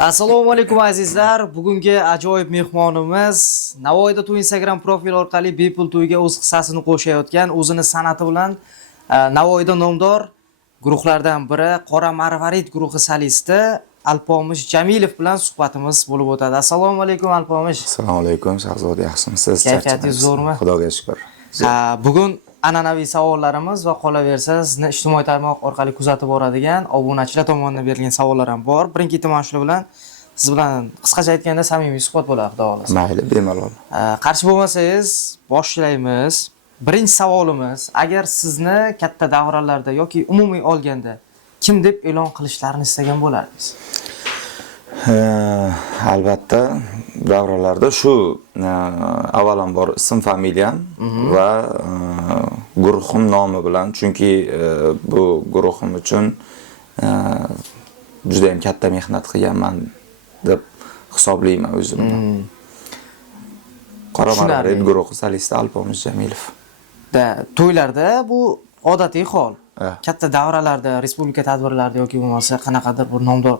Assalomu alaykum azizlar. Bugungi ajoyib mehmonimiz Navoiyda to'y Instagram profil orqali bepul to'yga o'z hissasini qo'shayotgan, o'zini san'ati bilan Navoiyda nomdor guruhlardan biri Qora Marvarid guruhi solisti Alpomish Jamilov bilan suhbatimiz bo'lib o'tadi. Assalomu alaykum Alpomish. Assalomu alaykum, Shahzoda, yaxshimisiz? Kayfiyatingiz zo'rmi? Xudoga shukr. Bugun an'anaviy savollarimiz va qolaversa sizni ijtimoiy tarmoq orqali kuzatib boradigan obunachilar tomonidan berilgan savollar ham bor. Birinchi mas'ul bilan siz bilan qisqacha aytganda samimiy suhbat bo'ladi, xudo xolasa. Mayli, bemalol. Qarshi bo'lmasangiz boshlaymiz. Birinchi savolimiz, agar sizni katta davralarda yoki umumiy olganda kim deb e'lon qilishlarini istagan bo'lardingiz? Albatta, davralarda shu avvalambor ism familiyam va guruhim nomi bilan, chunki bu guruhim uchun juda ham katta mehnat qilganman deb hisoblayman o'zimni. Qora Marvarid guruhi solisti Alpomish Jamilov. To'ylarda bu odatiy hol. Katta davralarda, respublika tadbirlarida yoki bo'lmasa qanaqadir bir nomdor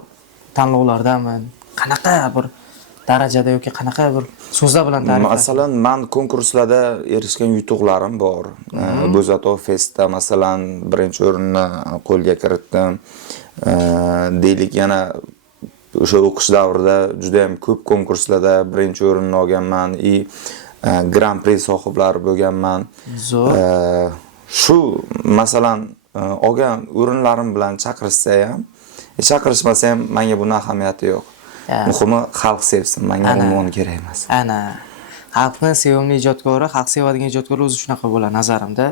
tanlovlardami, qanaqa bir darajada yoki qanaqa bir so'zlar bilan ta'riflash? Masalan, men konkurslarda erishgan yutuqlarim bor. Bo'zatov Festda masalan birinchi o'rinni qo'lga kiritdim. Deylik, yana o'sha o'qish davrida juda ham ko'p konkurslarda birinchi o'rinni olganman. Grand Prix sohiblari bo'lganman. Shu masalan olgan o'rinlarim bilan chaqirishsa ham, chaqirishmasa ham menga buni ahamiyati yo'q. Muhimi xalq sevsin, menga unvon kerak emas. Ana xalqni sevimli ijodkori, xalq sevadigan ijodkor o'zi shunaqa bo'ladi nazarimda.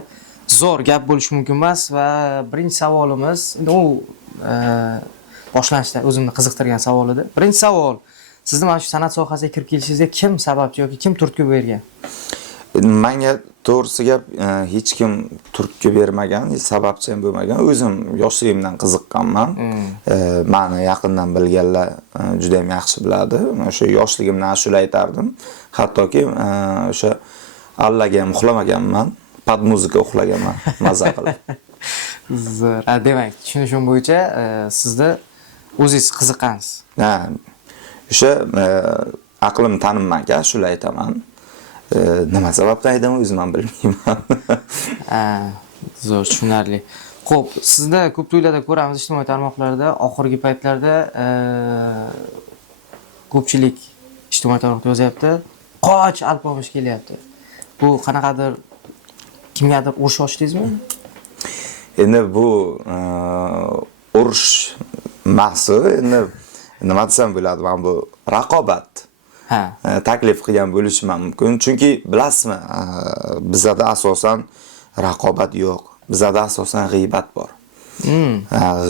Zo'r gap bo'lishi mumkin emas va birinchi savolimiz u boshlanishda o'zimni qiziqtirgan savol edi. Birinchi savol, sizni mana shu san'at sohasiga kirib kelishingizga kim sababchi yoki kim turtki bergan? Menga to'g'risi gap hech kim turtki bermagan, sababchi ham bo'lmagan. O'zim yoshligimdan qiziqqanman. Meni yaqindan bilganlar juda ham yaxshi biladi. O'sha yoshligimdan ashula aytardim. Hattoki o'sha allaga ham uxlamaganman, pad muzika uxlaganman, maza qilib. Zo'r. Demak, tushunishim bo'yicha sizda o'zingiz qiziqqansiz. O'sha aqlim tanimmanki ashula aytaman. Nima sababdan aytaman o'zim ham bilmayman. Zo'r, tushunarli. Xo'p, sizda ko'p to'ylarda ko'ramiz ijtimoiy tarmoqlarda, oxirgi paytlarda ko'pchilik ijtimoiy tarmoqda yozyapti, "Qoch, Alpomish kelyapti." Bu qanaqadir kimgadir urush ochdingizmi? Endi bu urush mahsi, endi nima desam bo'ladi, mana bu raqobat. Taklif qilgan bo'lishi mumkin. Chunki bilasizmi, bizda asosan raqobat yo'q. Bizda asosan g'iybat bor.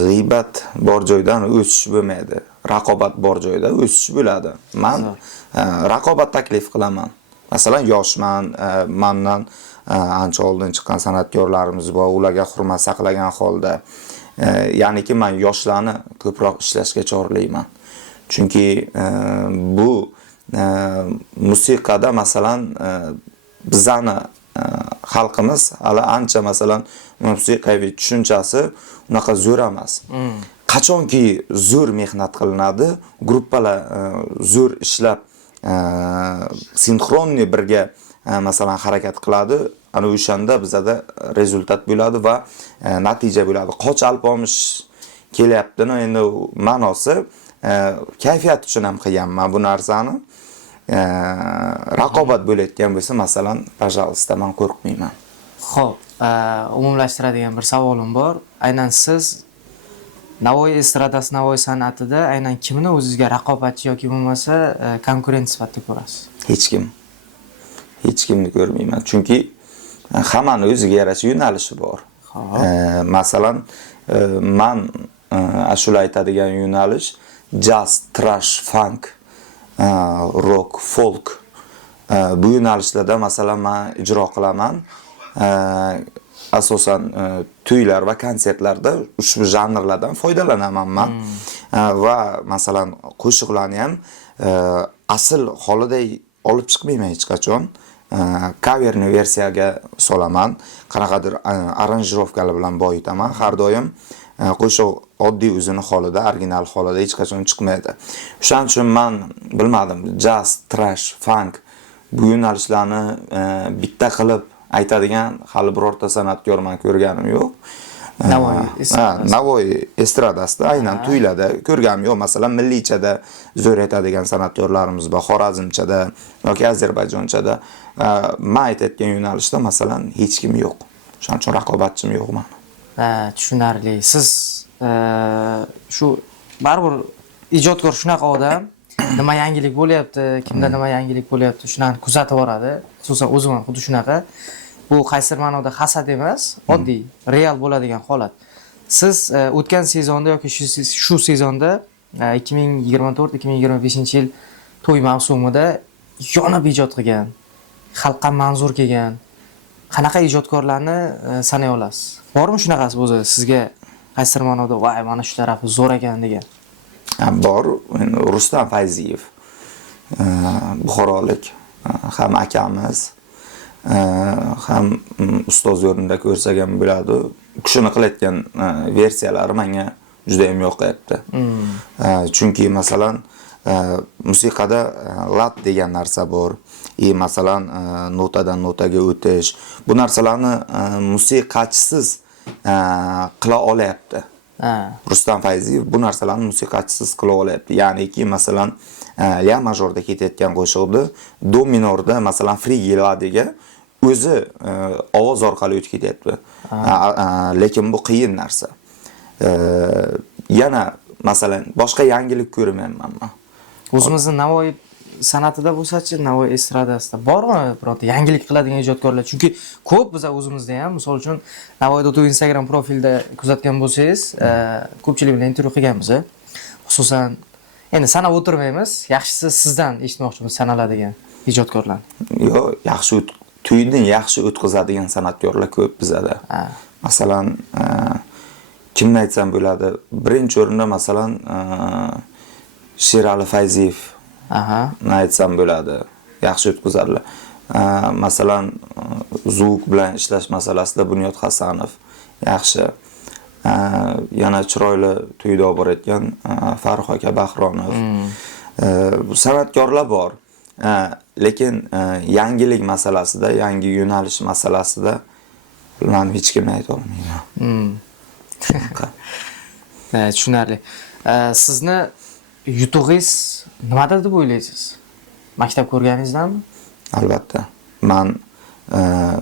G'iybat bor joydan o'sish bo'lmaydi. Raqobat bor joyda o'sish bo'ladi. Men raqobat taklif qilaman. Masalan, yoshman, mendan ancha oldin chiqqan san'atkorlarimiz bor, ularga hurmat saqlagan holda. Ya'niki men yoshlarni ko'proq ishlashga chorlayman. Chunki bu musiqada masalan bizani xalqimiz hali ancha masalan musiqiyaviy tushunchasi unaqa zo'r emas. Qachonki zo'r mehnat qilinadi, gruppalar zo'r ishlab sinxronni birga masalan harakat qiladi, ana o'shanda bizda rezultat bo'ladi va natija bo'ladi. Qoch Alpomish kelyaptini endi ma'nosi kayfiyat uchun ham qilganman bu narsani. Raqobat bo'layotgan bo'lsa, masalan, pajalosta, men qo'rqmayman. Xo'p, umumlashtiradigan bir savolim bor. Aynan siz Navoiy estradasi, Navoiy san'atida aynan kimni o'zingizga raqobatchi yoki bo'lmasa konkurent sifatida ko'rasiz? Hech kim. Hech kimni ko'rmayman. Chunki hammani o'ziga yarasha yo'nalishi bor. Masalan, men ashula aytadigan yo'nalish jazz, trash, funk, rock, folk. Bu yo'nalishlarda masalan men ijro qilaman. Asosan to'ylar va konsertlarda ushbu janrlardan foydalanaman men. Va masalan qo'shiqlarni ham asl holiday olib chiqmayman hech qachon. Coverni versiyaga solaman. Qanaqadir aranjirovkalar bilan boyitaman. Har doim qo'shiq oddiy o'zini holida, original holida hech qachon chiqmaydi. O'shaning uchun men bilmadim, jazz, trash, funk bu yo'nalishlarni bitta qilib aytadigan hali birorta san'atkor men ko'rganim yo'q. Navoiy estradasida aynan to'ylarda ko'rganim yo'q. Masalan, milliychada zo'r aytadigan san'atkorlarimiz bor, xorazmchada yoki ozarbayjonchada. Men aytayotgan yo'nalishda masalan hech kim yo'q. Shuning uchun raqobatchim yo'q men. Tushunarli. Siz shu baribir ijodkor shunaqa odam, nima yangilik bo'lyapti, kimda nima yangilik bo'lyapti, shuni kuzatib boradi. Xususan o'zim ham xuddi shunaqa. Bu qaysi ma'noda hasad emas, oddiy, real bo'ladigan holat. Siz o'tgan sezonda yoki shu sezonda 2024-2025-yil to'y mavsumida yonib ijod qilgan, xalqqa manzur kelgan qanaqa ijodkorlarni sanay olasiz? Bormi shunaqasi o'zi sizga qaysi ma'noda voy mana shu tarafi zo'r ekan degan? Bor, Rustam Fayziyev. Buxorolik ham akamiz, ham ustoz o'rnida ko'rsak ham bo'ladi. Kishini qilayotgan versiyalari menga juda ham yoqayapti. Chunki masalan musiqada lat degan narsa bor. Masalan notadan notaga o'tish. Bu narsalarni musiqachisiz qila olyapti. Rustam Fayziyev bu narsalarni musiqachisiz qila olyapti. Ya'niki masalan la majorda ketayotgan qo'shiqni do minorda masalan frigiladiga o'zi ovoz orqali o'tib ketyapti. Lekin bu qiyin narsa. Yana masalan boshqa yangilik ko'rmayman men. O'zimizning Navoiy san'atida bo'lsa-chi, Navoiy estradasida bormi birorta yangilik qiladigan ijodkorlar? Chunki ko'p biz o'zimizda ham, misol uchun Navoiyda o'tib Instagram profilida kuzatgan bo'lsangiz, ko'pchilik bilan intervyu qilganmiz. Xususan, endi sanab o'tirmaymiz, yaxshisi sizdan eshitmoqchimiz sanaladigan ijodkorlar. Yo'q, yaxshi to'yni yaxshi o'tkazadigan san'atkorlar ko'p bizada. Masalan, kimni aytsam bo'ladi? Birinchi o'rinda masalan Sherali Fayziyev aytsam bo'ladi. Yaxshi o'tkazadilar. Masalan, zvuk bilan ishlash masalasida Bunyod Hasanov yaxshi. Yana chiroyli to'yda olib borayotgan Farruh aka Bahronov. San'atkorlar bor. Lekin yangilik masalasida, yangi yo'nalish masalasida men hech kimni ayta olmayman. Tushunarli. Sizni yutug'ingiz nimadir deb o'ylaysiz? Maktab ko'rganingizdanmi? Albatta. Men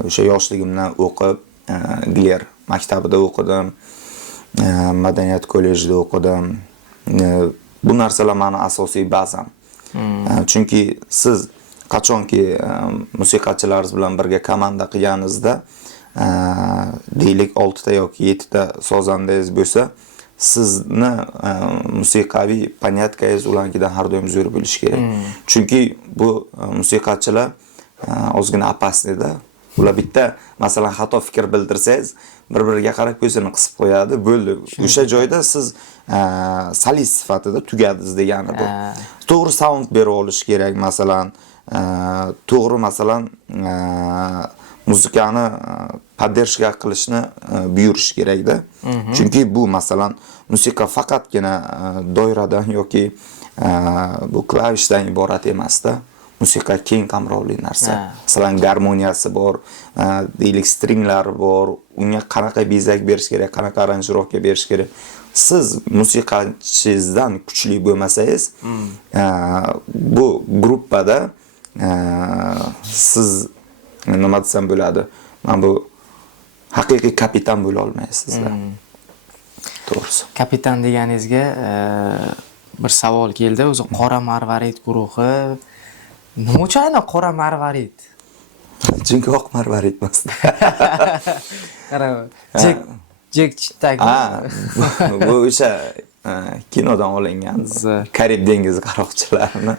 o'sha yoshligimdan o'qib, Gler maktabida o'qidim, madaniyat kollejida o'qidim. Bu narsalar meni asosiy bazam. Chunki siz qachonki musiqachilaringiz bilan birga komanda qilganingizda, deylik 6 ta yoki 7 ta sozandangiz bo'lsa, sizni musiqaviy понятkangiz ularnikidan har doim zo'r bo'lishi kerak. Chunki bu musiqachilar ozgina opasnida. Ular bitta masalan xato fikr bildirsangiz, bir-biriga qarab ko'zini qisib qo'yadi, bo'ldi. O'sha joyda siz solist sifatida tugadingiz degani bu. To'g'ri sound berib olish kerak, masalan, to'g'ri masalan muzikani podдержка qilishni buyurish kerak-da. Chunki bu masalan musiqa faqatgina doiradan yoki bu klavishdan iborat emas-da. Musiqa keng qamrovli narsa. Masalan, garmoniyasi bor, deylik stringlar bor, unga qanaqa bezak berish kerak, qanaqa aranjirovka berish kerak. Siz musiqachingizdan kuchli bo'lmasangiz, bu gruppada siz nima desam bo'ladi? Men bu haqiqiy kapitan bo'la olmaysizlar. To'g'risi. Kapitan deganingizga bir savol keldi. O'zi Qora Marvarid guruhi nima uchun aynan Qora Marvarid? Chunki oq marvarid emasdi. Qarang, Jek Chittak. Bu o'sha kinodan olingan. Karib dengizi qaroqchilarini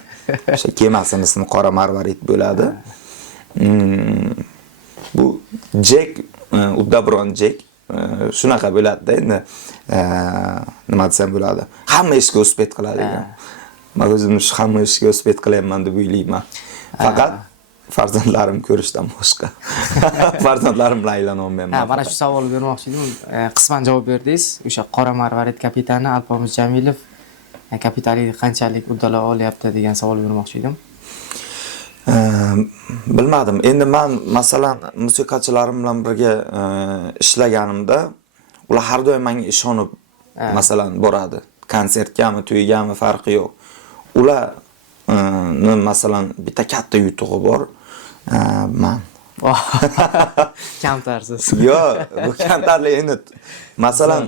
o'sha kemasini ismi Qora Marvarid bo'ladi. Bu Jek, Udabron Jek shunaqa bo'ladi-da, endi nima desam bo'ladi? Hamma ishga uspet qiladigan. Men o'zimni shu hamma ishga uspet qilyapman deb o'ylayman. Faqat farzandlarim ko'rishdan boshqa. Farzandlarim bilan aylanolmayman. Ha, mana shu savolni bermoqchi edim. Qisman javob berdingiz. O'sha Qora Marvarid kapitani Alpomish Jamilov kapitaliga qanchalik uddalay olyapti degan savol bermoqchi edim. Bilmadim. Endi men masalan musiqachilarim bilan birga ishlaganimda ular har doim menga ishonib masalan boradi. Konsertgami, to'ygami farqi yo'q. Ular masalan bitta katta yutug'i bor. Men Kamtarsiz. Yo'q, bu kamtarlik endi masalan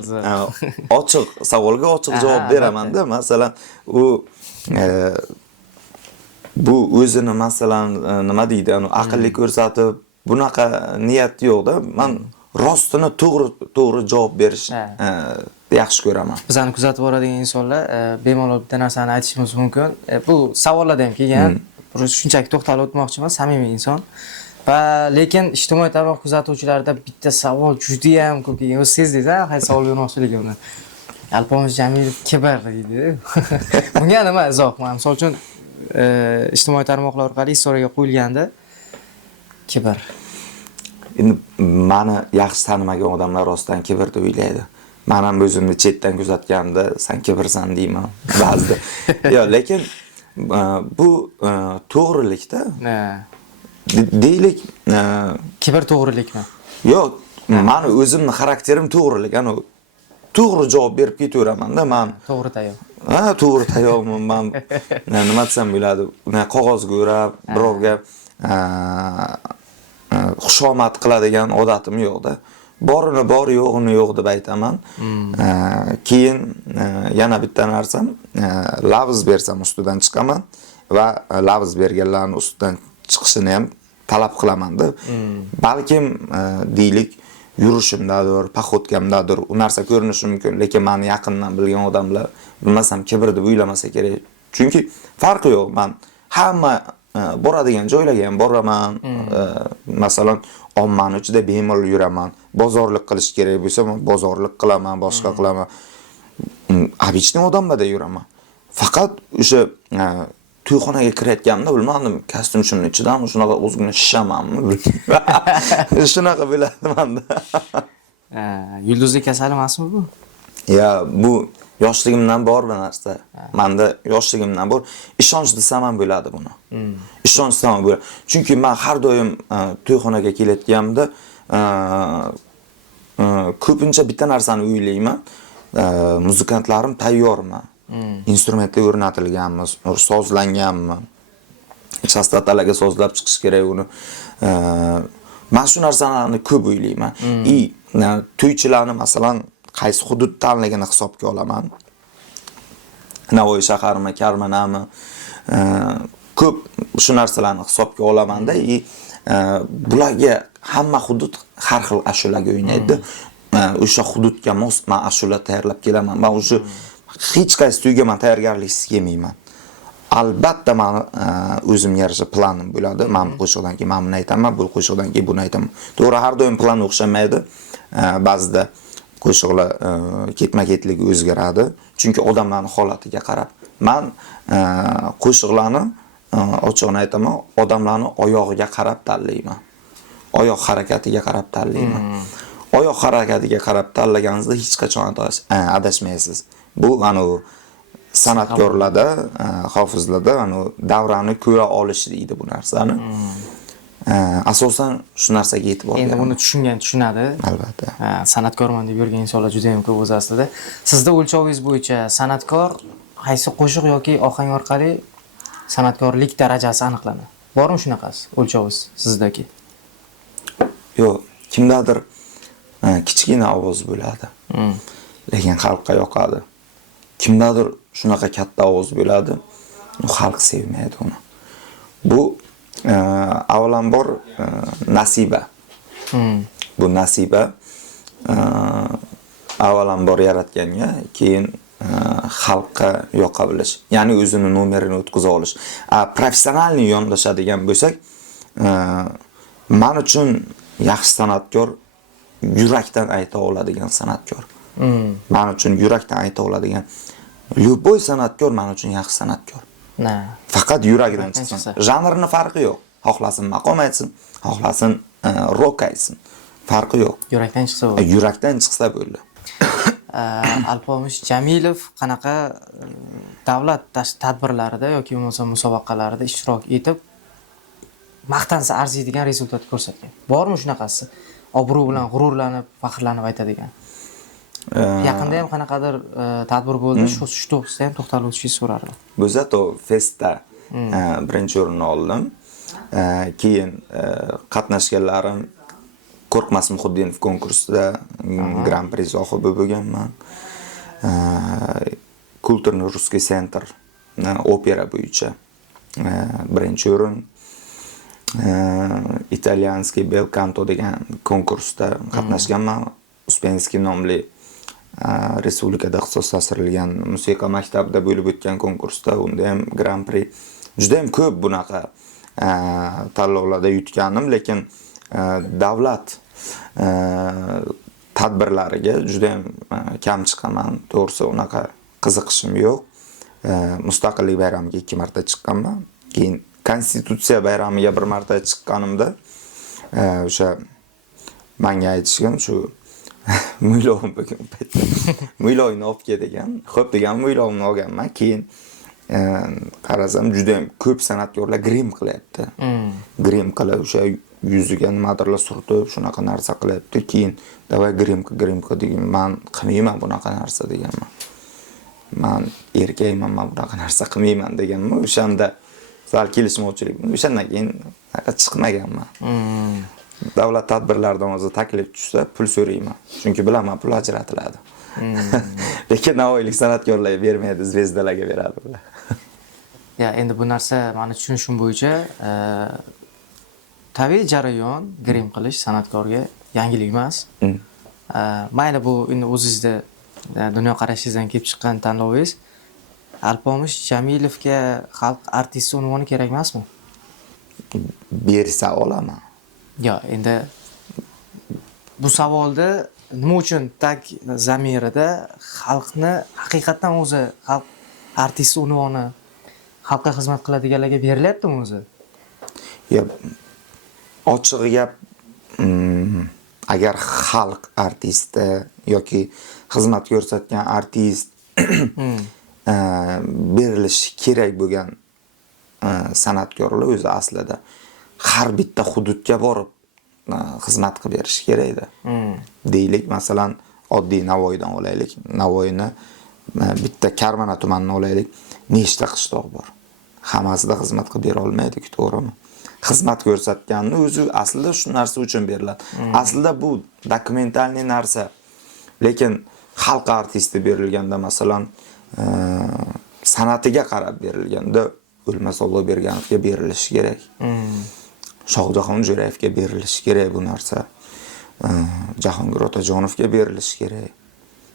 ochiq savolga ochiq javob beraman-da. Masalan, bu o'zini masalan nima deydi, aqlli ko'rsatib, bunaqa niyat yo'q-da. Men rostini to'g'ri javob berish yaxshi ko'raman. Bizani kuzatib boradigan insonlar bemalol bitta narsani aytishimiz mumkin. Bu savollarda ham kelgan. Shunchaki to'xtalib o'tmoqchi emas, samimiy inson. Va lekin ijtimoiy tarmoq kuzatuvchilarida bitta savol juda ham ko'p kelgan. O'z sezdingiz-a, qaysi savol bermoqchiligimni? Alpomish Jamilov kibr deydi. Bunga nima izoh? Misol uchun ijtimoiy tarmoqlar orqali istoriyaga qo'yilganda kibr. Endi meni yaxshi tanimagan odamlar rostdan kibr deb o'ylaydi. Men ham o'zimni chetdan kuzatganda sen kibrsan deyman ba'zida. Yo'q, lekin bu to'g'rilikda. Deylik, kibr to'g'rilikmi? Yo'q, meni o'zimning xarakterim to'g'rilik. To'g'ri javob berib ketaveraman-da men. To'g'ri tayoq. Ha, to'g'ri tayoqman men. Nima desam bo'ladi? Uni qog'ozga o'rab, birovga xushomad qiladigan odatim yo'q-da. Borini bor, yo'g'ini yo'q deb aytaman. Keyin yana bitta narsam, lavz bersam ustidan chiqaman va lavz berganlarning ustidan chiqishini ham talab qilaman-da. Balkim deylik yurishimdadir, paxotkamdadir, u narsa ko'rinishi mumkin, lekin meni yaqindan bilgan odamlar bilmasam kibr deb o'ylamasa kerak. Chunki farqi yo'q. Men hamma boradigan joylarga ham boraman. Masalan, ommani ichida bemalol yuraman. Bozorlik qilish kerak bo'lsa, bozorlik qilaman, boshqa qilaman. Обычный odamlarda yuraman. Faqat o'sha to'yxonaga kirayotganimda bilmadim, kostyumchimni ichidan shunaqa o'zgina shishamanmi? Shunaqa bo'ladi menda. Yulduzlik kasali emasmi bu? Ya, bu yoshligimdan bor bir narsa. Menda yoshligimdan bor. Ishonch desam ham bo'ladi buni. Ishonch desam ham bo'ladi. Chunki men har doim to'yxonaga kelayotganimda ko'pincha bitta narsani o'ylayman. Muzikantlarim tayyormi? Instrumentlar o'rnatilganmi, sozlanganmi, chastatalarga sozlab chiqish kerak uni. Men shu narsalarni ko'p o'ylayman. To'ychilarni masalan qaysi hudud tanligini hisobga olaman. Navoiy shaharmi, Karmanami, ko'p shu narsalarni hisobga olamanda. Bularga hamma hudud har xil ashulaga o'ynaydi. O'sha hududga mos men ashula tayyorlab kelaman. Men o'sha hech qaysi to'yga men tayyorgarliksiz kelmayman. Albatta meni o'zimga yarasha planim bo'ladi. Men qo'shiqdan keyin men buni aytaman, bu qo'shiqdan keyin buni aytaman. To'g'ri, har doim plan o'xshamaydi. Ba'zida qo'shiqlar ketma-ketligi o'zgaradi. Chunki odamlarning holatiga qarab. Men qo'shiqlarni ochig'ini aytaman, odamlarning oyog'iga qarab tanlayman. Oyoq harakatiga qarab tanlayman. Oyoq harakatiga qarab tanlaganingizda hech qachon adashmaysiz. Bu san'atkorlarda, hofizlarda davrani ko'ra olish deydi bu narsani. Asosan shu narsaga yetib olgan. Endi buni tushunadi. Albatta. San'atkorman deb yurgan insonlar juda ham ko'p o'z aslida. Sizda o'lchovingiz bo'yicha san'atkor qaysi qo'shiq yoki ohang orqali san'atkorlik darajasi aniqlanadi? Bormi shunaqasi o'lchovingiz sizdagi? Yo'q, kimdadir kichkina ovoz bo'ladi. Lekin xalqqa yoqadi. Kimdadir shunaqa katta ovoz bo'ladi, xalq sevmaydi uni. Bu avvalambor nasiba. Bu nasiba avvalambor yaratganga, keyin xalqqa yoqa bilish, ya'ni o'zini nomerini o'tkaza olish. Professionalni yondashadigan bo'lsak, men uchun yaxshi san'atkor yurakdan ayta oladigan san'atkor. Men uchun yurakdan ayta oladigan любой san'atkor men uchun yaxshi san'atkor. Faqat yurakdan chiqsin. Janrning farqi yo'q. Xohlasin maqom aytsin, xohlasin rock aytsin. Farqi yo'q. Yurakdan chiqsa bo'ldi. Yurakdan chiqsa bo'ldi. Alpomish Jamilov qanaqa davlat tadbirlarida yoki bo'lmasa musobaqalarida ishtirok etib maqtansa arziydigan rezultat ko'rsatgan? Bormi shunaqasi? Obro' bilan g'ururlanib, faxrlanib aytadigan. Yaqinda ham qanaqadir tadbir bo'ldi, shu to'g'risida ham to'xtalib o'tishingizni so'rardim. Bo'zato Festda birinchi o'rinni oldim. Keyin qatnashganlarim Qo'rqmas Muhiddinov konkursida Grand Prix sohibi bo'lganman. Kulturniy Ruskiy sentr opera bo'yicha birinchi o'rin. Italyanskiy bel canto degan konkursda qatnashganman. Uspensky nomli respublikada ixtisoslashtirilgan musiqa maktabida bo'lib o'tgan konkursda unda ham Grand Prix juda ham ko'p bunaqa tanlovlarda yutganim, lekin davlat tadbirlariga juda ham kam chiqaman. To'g'risi unaqa qiziqishim yo'q. Mustaqillik bayramiga 2 marta chiqqanman. Keyin Konstitutsiya bayramiga 1 marta chiqqanimda o'sha menga aytishgan shu Muylovim bo'lgan paytda. Muylovni olib kel degan. Xo'p degan muylovni olganman. Keyin qarasam juda ham ko'p san'atkorlar grim qilyapti. Grim qilib o'sha yuziga nimadirlar surtib, shunaqa narsa qilyapti. Keyin davay grimka degan, men qilmayman bunaqa narsa deganman. Men erkakman, men bunaqa narsa qilmayman deganman. O'shanda sal kelishmovchilik. O'shandan keyin chiqmaganman. Davlat tadbirlaridan o'zi taklif tushsa pul so'rayman. Chunki bilaman pul ajratiladi. Lekin navoiylik san'atkorlar bermaydi, zvezdalarga beradi ular. Ya, endi bu narsa meni tushunishim bo'yicha tabiiy jarayon, grim qilish san'atkorga yangilik emas. Mayli bu endi o'zingizda dunyo qarashingizdan kelib chiqqan tanlovingiz. Alpomish Jamilovga xalq artisti unvoni kerak emasmi? Bersa olaman. Yo, endi bu savolda nima uchun tag zamirida xalqni haqiqatan o'zi xalq artisti unvoni xalqqa xizmat qiladiganlarga berilyaptimi o'zi? Ya, ochiq gap, agar xalq artisti yoki xizmat ko'rsatgan artist berilishi kerak bo'lgan san'atkorlar o'zi aslida har bitta hududga borib xizmat qilib berish kerak-da. Deylik, masalan, oddiy Navoiydan olaylik. Navoiyni bitta Karmana tumanini olaylik. Nechta qishloq bor? Hammasida xizmat qilib bera olmaydi-ku, to'g'rimi? Xizmat ko'rsatganni o'zi aslida shu narsa uchun beriladi. Aslida bu dokumentalniy narsa. Lekin xalq artisti berilganda, masalan, san'atiga qarab berilganda O'lmas Olloberganovga berilishi kerak. Shohjahon Jo'rayevga berilishi kerak bu narsa. Jahongir Otajonovga berilishi kerak.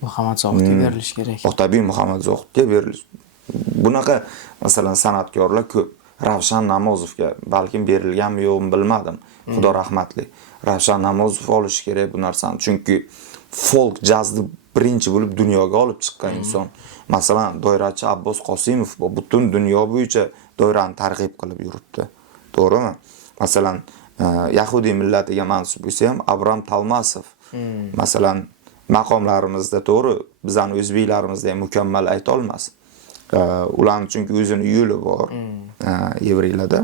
Muhammad Zohidga berilishi kerak. Otabek Muhammad Zohidga berilishi. Bunaqa masalan san'atkorlar ko'p. Ravshan Namozovga balkim berilganmi yo'qmi bilmadim. Xudo rahmatli. Ravshan Namozov olishi kerak bu narsani. Chunki folk jazni birinchi bo'lib dunyoga olib chiqqan inson. Masalan, doirachi Abbos Qosimov butun dunyo bo'yicha doirani targ'ib qilib yuribdi. To'g'rimi? Masalan, Yahudiy millatiga mansub bo'lsa ham Abram Talmasov. Masalan, maqomlarimizda to'g'ri, bizning o'zbeklarimizda ham mukammal ayta olmas. Ularning chunki o'zini yo'li bor yevreylarda.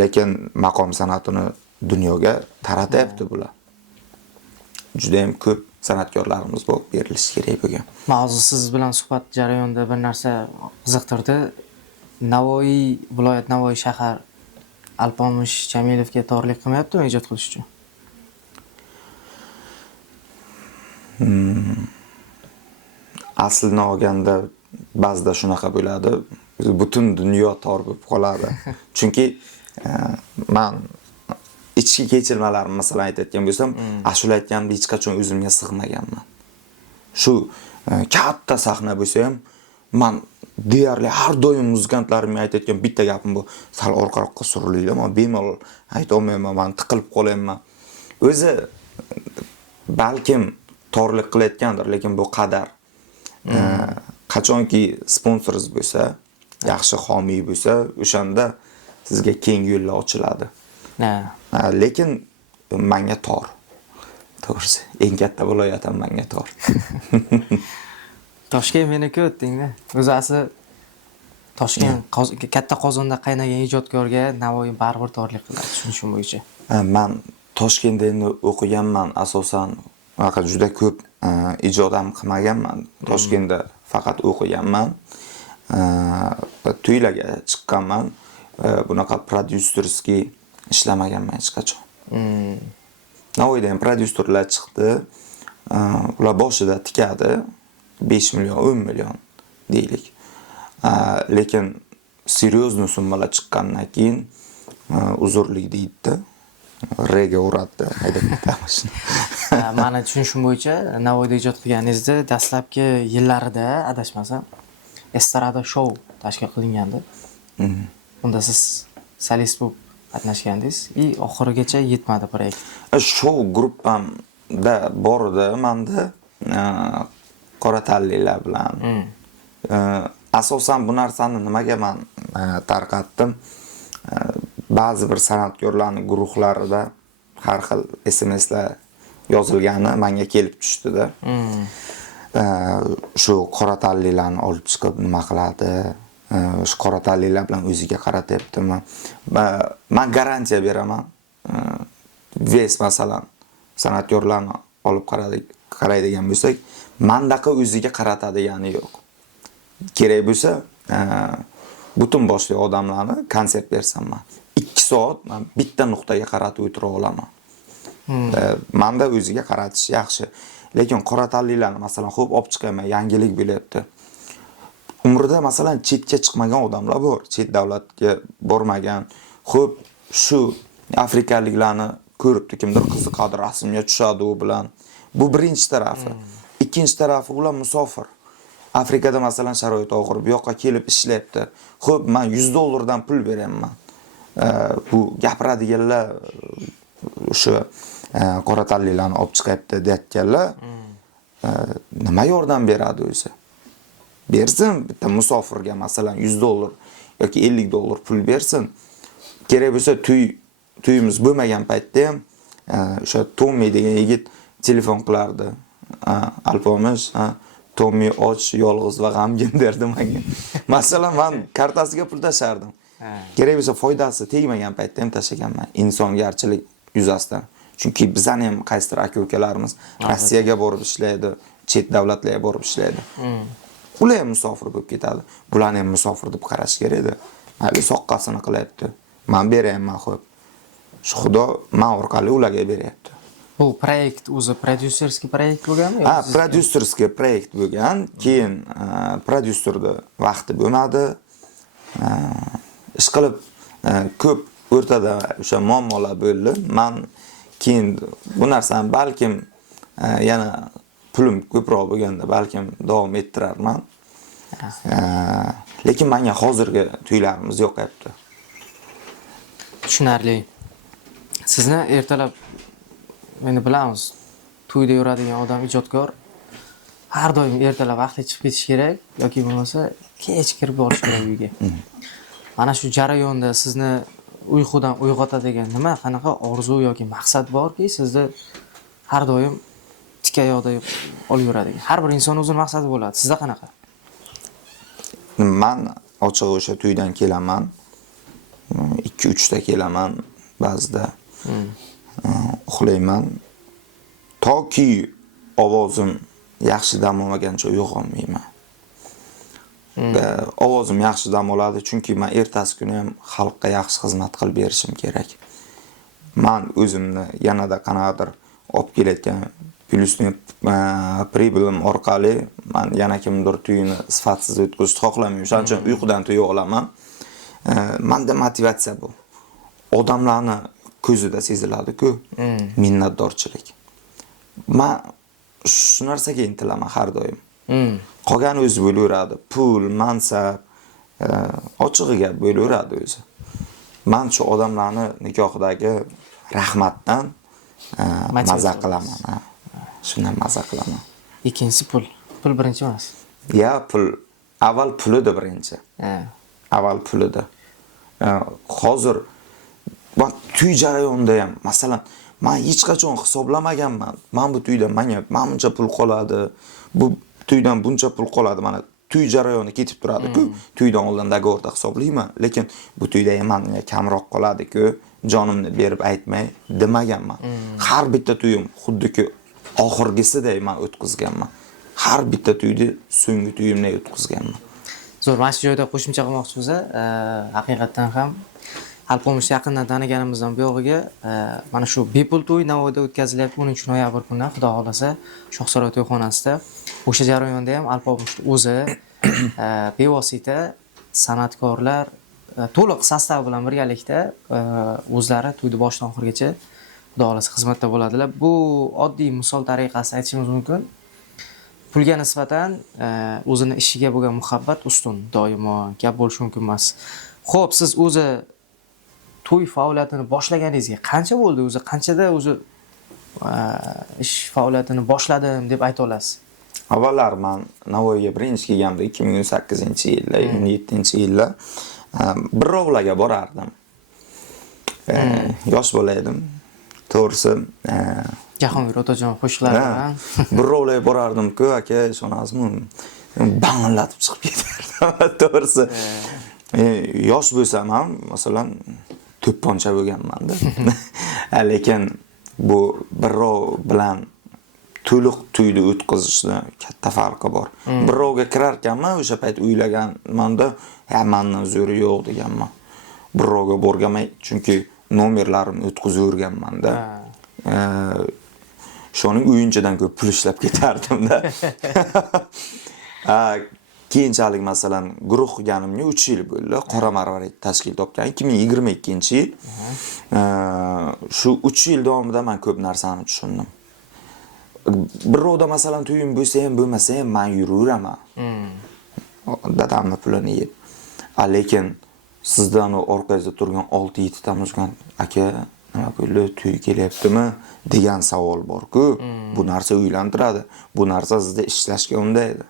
Lekin maqom san'atini dunyoga taratyapti bular. Juda ham ko'p san'atkorlarimiz bor, berilishi kerak bo'lgan. Mavzu siz bilan suhbat jarayonida bir narsa qiziqtirdi. Navoiy viloyat, Navoiy shahar Alpomish Jamilovga torlik qilmayaptimi ijod qilish uchun? Aslini olganda ba'zida shunaqa bo'ladi. Butun dunyo tor bo'lib qoladi. Chunki men ichki kechirmalarimni masalan aytayotgan bo'lsam, ashula aytganimda hech qachon o'zimga sig'maganman. Shu katta sahna bo'lsa ham, men deyarli har doim muzikantlarimga aytayotgan bitta gapim bu: sal orqaroqqa surilinglar, men bemalol ayta olmayman, men tiqilib qolayman. O'zi balkim torlik qilayotgandir, lekin bu qadar. Qachonki sponsoringiz bo'lsa, yaxshi homiy bo'lsa, o'shanda sizga keng yo'llar ochiladi. Lekin menga tor. To'g'risi, eng katta viloyat ham menga tor. Toshkent meniki o'tding-da. O'zasi Toshkent katta qozonda qaynagan ijodkorga Navoiy baribir torlik qiladi, tushunishim bo'yicha. Men Toshkentda endi o'qiganman, asosan juda ko'p ijod ham qilmaganman. Toshkentda faqat o'qiganman. To'ylarga chiqqanman. Bunaqa prodyuserskiy ishlamaganman hech qachon. Navoiyda ham prodyuserlar chiqdi. Ular boshida tikadi 5 million, 10 million deylik. Lekin seryozni summalar chiqqandan keyin uzrlik deydi. Rega uratdi, haydab ketamiz. Meni tushunishim bo'yicha Navoiyda ijod qilganingizda dastlabki yillarida adashmasam estrada show tashkil qilingandi. Unda siz solist bo'lib qatnashgandingiz va oxirigacha yetmadi proyekt. Show gruppamda bor edi, menda qora tanlilar bilan. Asosan bu narsani nimaga men tarqatdim? Ba'zi bir san'atkorlarning guruhlarida har xil SMSlar yozilgani menga kelib tushdi-da. Shu qora tanlilarni olib chiqib nima qiladi? Shu qora tanlilar bilan o'ziga qaratyaptimi? Men garantiya beraman. Ves masalan san'atkorlarni olib qaraydigan bo'lsak, mendaqa o'ziga qaratadigani yo'q. Kerak bo'lsa, butun boshli odamlarni konsert bersam men 2 soat men bitta nuqtaga qaratib o'tira olaman. Menda o'ziga qaratish yaxshi. Lekin qora tanlilarni masalan xo'p olib chiqaman, yangilik bo'lyapti. Umrida masalan chetga chiqmagan odamlar bor, chet davlatga bormagan. Xo'p, shu afrikaliklarni ko'ribdi, kimdir qiziqadi, rasmga tushadi u bilan. Bu birinchi tarafi. Ikkinchi tarafi ular musofir. Afrikada masalan sharoit og'ir, bu yoqqa kelib ishlayapti. Xo'p, men $100 dan pul beraman. Bu gapiradiganlar o'sha qora tanlilarni olib chiqyapti deyotganlar. Nima yordam beradi o'zi? Bersin, bitta musofirga masalan $100 yoki $50 pul bersin. Kerak bo'lsa to'yimiz bo'lmagan paytda ham o'sha Tommy degan yigit telefon qilardi. Alpomish, Tommy och, yolg'iz va g'amgin derdi menga. Masalan, men kartasiga pul tashardim. Kerak bo'lsa foydasi tegmagan paytda ham tashaganman. Insongarchilik yuzasidan. Chunki bizning ham qaysidir aka-ukalarimiz Rossiyaga borib ishlaydi, chet davlatlarga borib ishlaydi. Ular ham musofir bo'lib ketadi. Bularni ham musofir deb qarash kerak edi. Hali soqqasini qilyapti. Men berayman xo'p. Shu Xudo men orqali ularga beryapti. Bu proyekt o'zi prodyuserskiy proyekt bo'lganmi? Prodyuserskiy proyekt bo'lgan. Keyin prodyuserda vaqti bo'lmadi. Ishqilib ko'p o'rtada o'sha muammolar bo'ldi. Men keyin bu narsani balkim yana pulim ko'proq bo'lganda balkim davom ettirarman. Lekin menga hozirgi to'ylarimiz yoqyapti. Tushunarli. Sizni ertalab meni bilamiz. To'yda yuradigan odam ijodkor har doim ertalab vaqtli chiqib ketish kerak yoki bo'lmasa kech kirib borish kerak uyga. Mana shu jarayonda sizni uyqudan uyg'otadigan nima, qanaqa orzu yoki maqsad borki, sizda har doim tikayoqda olib yuradigan. Har bir inson o'zining maqsadi bo'ladi. Sizda qanaqa? Men ochig'i o'sha to'ydan kelaman. 2-3 ta kelaman ba'zida. Uxlayman. Toki ovozim yaxshi dam olmaguncha uyg'onmayman. Ovozim yaxshi dam oladi chunki men ertasi kuni ham xalqqa yaxshi xizmat qilib berishim kerak. Men o'zimni yanada qanaqadir olib kelayotgan plyusni pribilim orqali men yana kimdir to'yini sifatsiz o'tkazishni xohlamayman. Shuning uchun uyqudan to'ya olaman. Menda motivatsiya bu. Odamlarni ko'zida seziladi-ku, minnatdorchilik. Men shu narsaga intilaman har doim. Qolgani o'zi bo'laveradi. Pul, mansab, ochig'i gap bo'laveradi o'zi. Men shu odamlarni nikohdagi rahmatdan maza qilaman. Shundan maza qilaman. Ikkinchisi pul. Pul birinchi emas. Pul. Avval pul edi birinchi. Avval pul edi. hozir man to'y jarayonida ham, masalan, men hech qachon hisoblamaganman. Men bu to'ydan menga buncha pul qoladi, bu to'ydan buncha pul qoladi. Mana to'y jarayoni ketib turadi-ku. To'ydan oldin dogovorda hisoblayman, lekin bu to'yda ham menga kamroq qoladi-ku, jonimni berib aytmay demaganman. Har bitta to'yim xuddiki oxirgisiday men o'tkazganman. Har bitta to'yni so'nggi to'yimni o'tkazganman. Zo'r, mana shu joyda qo'shimcha qilmoqchi bo'lsa, haqiqatan ham Alpomishni yaqindan taniganimizdan buyog'iga mana shu bepul to'y Navoiyda o'tkazilyapti 10 noyabr kuni, xudo xolasa, Shohsaroy to'yxonasida. O'sha jarayonda ham Alpomishni o'zi bevosita san'atkorlar to'liq sostav bilan birgalikda o'zlari to'yni boshidan oxirigacha xudo xolasa xizmatda bo'ladilar. Bu oddiy misol tariqasida aytishimiz mumkin. Pulga nisbatan o'zini ishiga bo'lgan muhabbat ustun doimo gap bo'lishi mumkin emas. Xo'p, siz o'zi to'y faoliyatini boshlaganingizga qancha bo'ldi? O'zi qanchada ish faoliyatini boshladim deb ayta olasiz? Avvallar men Navoiyga birinchi kelganimda 2018-yilda, 2017-yilda birovlarga borardim. Yosh bola edim. To'g'risi, Jahongir Otajon qo'shiqlari bilan birovlarga borardim-ku, aka, ishonasizmi? Banglatib chiqib ketardim. To'g'risi, yosh bo'lsam ham, masalan, to'pponcha bo'lganman-da. Lekin bu birov bilan to'liq to'yni o'tkazishda katta farqi bor. Birovga kirar ekanman, o'sha payt o'ylaganman-da, mendan zo'ri yo'q deganman. Birovga borganman, chunki nomerlarimni o'tkazib o'rganman-da. Shoning o'yinchidan ko'p pul ishlab ketardim-da. Keyinchalik masalan guruh qilganimga 3 yil bo'ldi. Qora marvarid tashkil topgan 2022-yil. Shu 3 yil davomida men ko'p narsani tushundim. Birovda masalan to'yim bo'lsa ham bo'lmasa ham men yuraveraman. Dadamning pulini yeb. Lekin sizdan orqangizda turgan 6-7 ta muzgan aka, nima bo'ldi, to'y kelyaptimi degan savol bor-ku. Bu narsa uylantiradi. Bu narsa sizda ishlashga undaydi.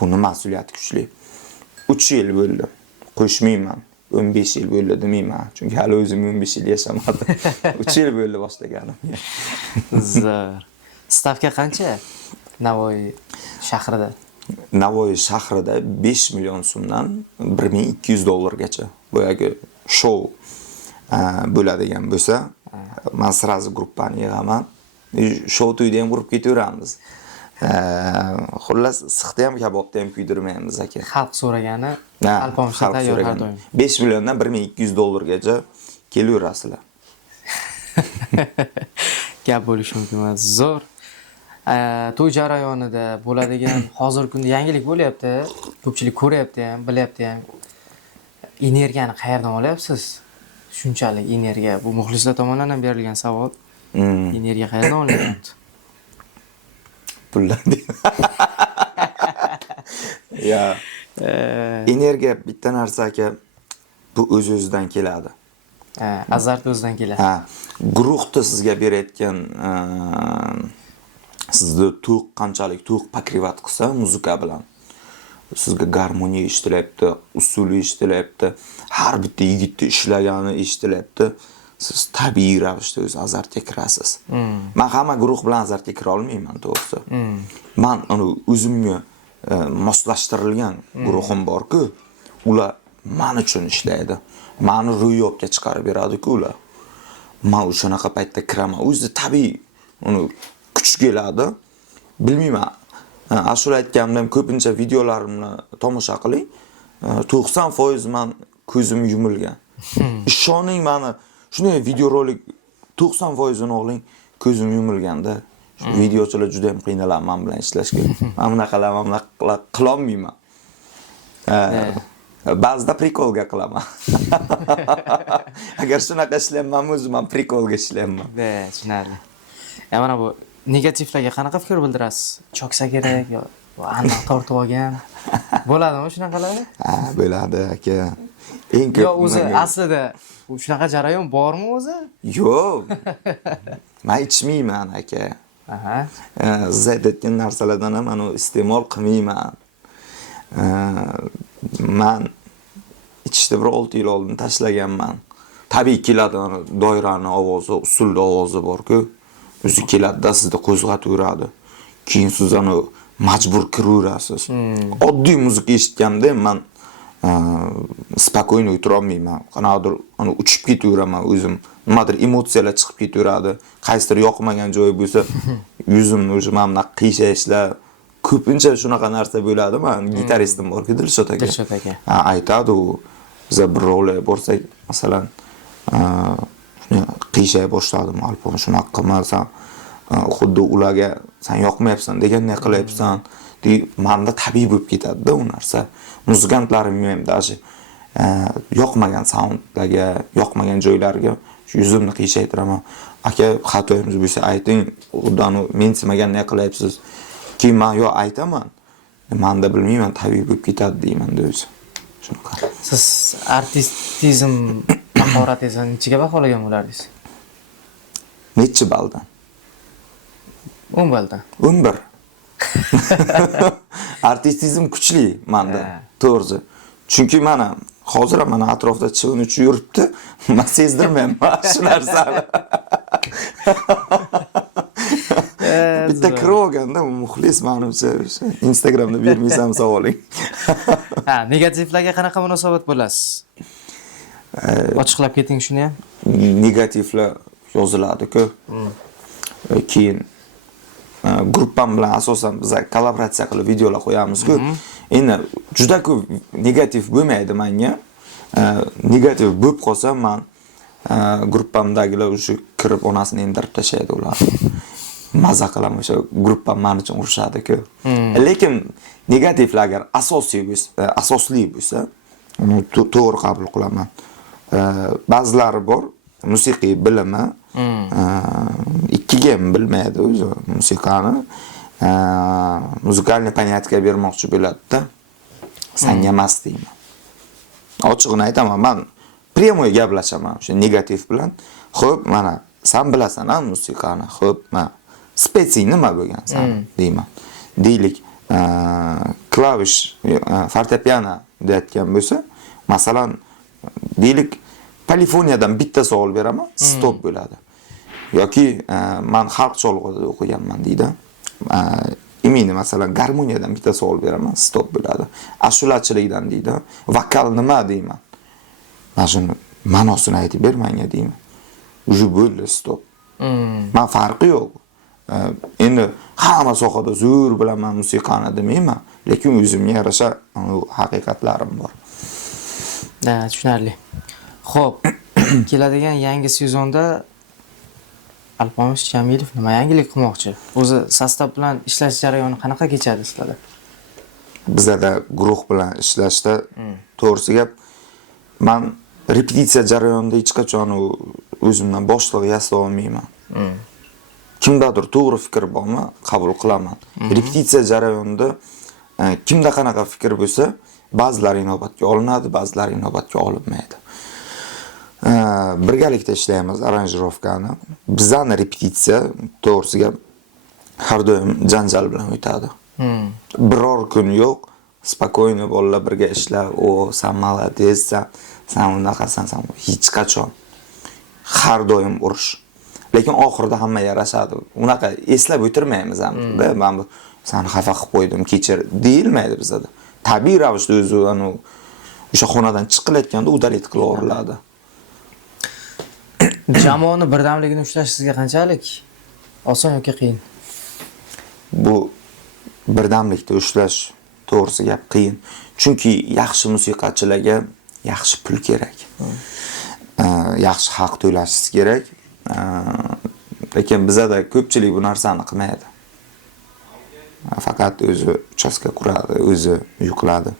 Buni mas'uliyati kuchli. 3 yil bo'ldi. Qo'shmayman. 15 yil bo'ldi demayman. Chunki hali o'zim 15 yil yashamadim. 3 yil bo'ldi boshlaganim. Zo'r. Stavka qancha Navoiy shahrida? Navoiy shahrida 5 million so'mdan 1200 dollargacha boyagi show bo'ladigan bo'lsa, men sirazi gruppani yig'aman. Show to'yda ham urib ketaveramiz. Xullas, siqda ham kabobda ham kuydirmaymiz aka. Xalq so'ragani Alpomishda tayyor har doim. 5 milliondan 1200 dollargacha kelaverasizlar. Gap bo'lishi mumkin emas. Zo'r. To'y jarayonida bo'ladigan hozirgi kunda yangilik bo'lyapti. Ko'pchilik ko'ryapti ham, bilyapti ham. Energiyani qayerdan olyapsiz? Shunchalik energiya. Bu muxlislar tomonidan ham berilgan savol. Energiya qayerdan olyapti? Puldan. Ya. Energiya bitta narsa aka, bu o'z-o'zidan keladi. Azart o'zidan keladi. Guruhda sizga berayotgan sizda to'q qanchalik to'q pakrivat qilsa muzika bilan sizga garmoniya eshitilyapti, usuli eshitilyapti, har bitta yigitni ishlagani eshitilyapti. Siz tabiiy ravishda o'z azartga kirasiz. Men hamma guruh bilan azartga kira olmayman, to'g'risi. Men uni o'zimga moslashtirilgan guruhim bor-ku, ular men uchun ishlaydi. Meni ro'yobga chiqarib beradi-ku ular. Men o'shanaqa paytda kiraman. O'zi tabiiy uni kuch keladi. Bilmayman. Ashula aytganimda ko'pincha videolarimni tomosha qiling. 90% men ko'zim yumilgan. Ishoning, meni shunday videorolik 90% ni oling, ko'zim yumilganda. Videochilar juda ham qiynaladi men bilan ishlashga. Men bunaqalar qila olmayman. Ba'zida prikolga qilaman. Agar shunaqa ishlayman, o'zim ham prikolga ishlayman. Tushunarli. Mana bu negativlarga qanaqa fikr bildirasiz? Choksa kerak yo aniq tortib olgan. Bo'ladimi shunaqalar? Bo'ladi aka. Eng ko'p. Yo, o'zi aslida shunaqa jarayon bormi o'zi? Yo'q. Men ichmayman aka. Siz aytgan narsalardan ham uni iste'mol qilmayman. Men ichishda bir 6 yil oldin tashlaganman. Tabiiy keladi, doirani ovozi, usulda ovozi bor-ku. O'zi keladi-da sizni qo'zg'ataveradi. Keyin siz uni majbur kiraverasiz. Oddiy musiqa eshitganda men spokойно o'tira olmayman. Qanaqadir uni uchib ketaveraman o'zim. Nimadir emotsiyalar chiqib ketaveradi. Qaysidir yoqmagan joyi bo'lsa, yuzimni o'sha mana bunaqa qiyshayishlar, ko'pincha shunaqa narsa bo'ladi. Men gitaristim bor-ku, Dilshod aka. Dilshod aka. Aytadi u. Biz birovlar borsak, masalan, qiyshay boshladim. Alpon shunaqa qilmasan, xuddi ularga sen yoqmayapsan deganday qilyapsan. Menda tabiiy bo'lib ketadi-da u narsa. Muzikantlarim ham dashi yoqmagan soundlarga, yoqmagan joylarga yuzimni qiyshaytiraman. Aka, xatoyimiz bo'lsa ayting, undani mensimaganday qilyapsiz. Keyin men yo aytaman, menda bilmayman, tabiiy bo'lib ketadi deyman-da o'zi. Shunaqa. Siz artistizm mahoratingizni nechaga baholagan bo'lardingiz? Necha baldan? 10 baldan. 11. Artistizm kuchli menda, to'g'ri. Chunki mana hozir ham atrofda chivin uchib yuribdi, men sezdirmayman shu narsani. Bitta kirib olganda muxlis menimcha Instagramda bermaysan savoling. Negativlarga qanaqa munosabat bo'lasiz? Ochiqlab keting shuni ham. Negativlar yoziladi-ku. Keyin gruppam bilan asosan biz kollaboratsiya qilib videolar qo'yamiz-ku. Endi juda ko'p negativ bo'lmaydi menga. Negativ bo'lib qolsa, men gruppamdagilar o'sha kirib onasini endirib tashlaydi ular. Maza qilaman, o'sha gruppam men uchun urushadi-ku. Lekin negativlar agar asosli bo'lsa, uni to'g'ri qabul qilaman. Ba'zilari bor, musiqiy bilimi ikkiga ham bilmaydi o'zi musiqani. Muzikalniy понятие bermoqchi bo'ladi-da. Senga emas deyman. Ochiqni aytaman, men прямой gaplashaman o'sha negativ bilan. Xo'p, mana sen bilasan-a musiqani. Xo'p, men spetsing nima bo'lgansan deyman. Deylik, klavish, fortepiano deyotgan bo'lsa, masalan, deylik, polifoniyadan bitta savol beraman, stop bo'ladi. Yoki men xalq cholg'ida o'qiganman deydi. Imini masalan garmoniyadan bitta savol beraman, stop bo'ladi. Ashulachilikdan deydi. Vokal nima deyman. Mana shuni ma'nosini aytib ber menga deyman. Uju bo'ldi, stop. Men farqi yo'q. Endi hamma sohada zo'r bilaman musiqani demayman, lekin o'zimga yarasha haqiqatlarim bor. Tushunarli. Xo'p, keladigan yangi sezonda Alpomish Jamilov nima yangilik qilmoqchi? O'zi sostav bilan ishlash jarayoni qanaqa kechadi sizlarda? Bizda guruh bilan ishlashda to'g'risi gap, men repetitsiya jarayonida hech qachon o'zimdan boshliq yasay olmayman. Kimdadir to'g'ri fikr bormi, qabul qilaman. Repetitsiya jarayonida kimda qanaqa fikr bo'lsa, ba'zilari inobatga olinadi, ba'zilari inobatga olinmaydi. Birgalikda ishlaymiz aranjirovkani. Bizning repetitsiya to'g'risiga har doim janjal bilan o'tadi. Biror kun yo'q, spokойно bolalar birga ishlab, sen молодец, sen unaqasan, sen hech qachon. Har doim urush. Lekin oxirida hamma yarashadi. Unaqa eslab o'tirmaymiz hamda. Men seni xafa qilib qo'ydim, kechir deyilmaydi bizda. Tabiiy ravishda o'zi o'sha xonadan chiqilayotganda udalit qilaveriladi. Jamoani birdamligini ushlash sizga qanchalik oson yoki qiyin? Bu birdamlikni ushlash to'g'risi gap qiyin. Chunki yaxshi musiqachilarga yaxshi pul kerak. Yaxshi haq to'lashingiz kerak. Lekin bizda ko'pchilik bu narsani qilmaydi. Faqat o'zi uchastka quradi, o'zi yuqladi.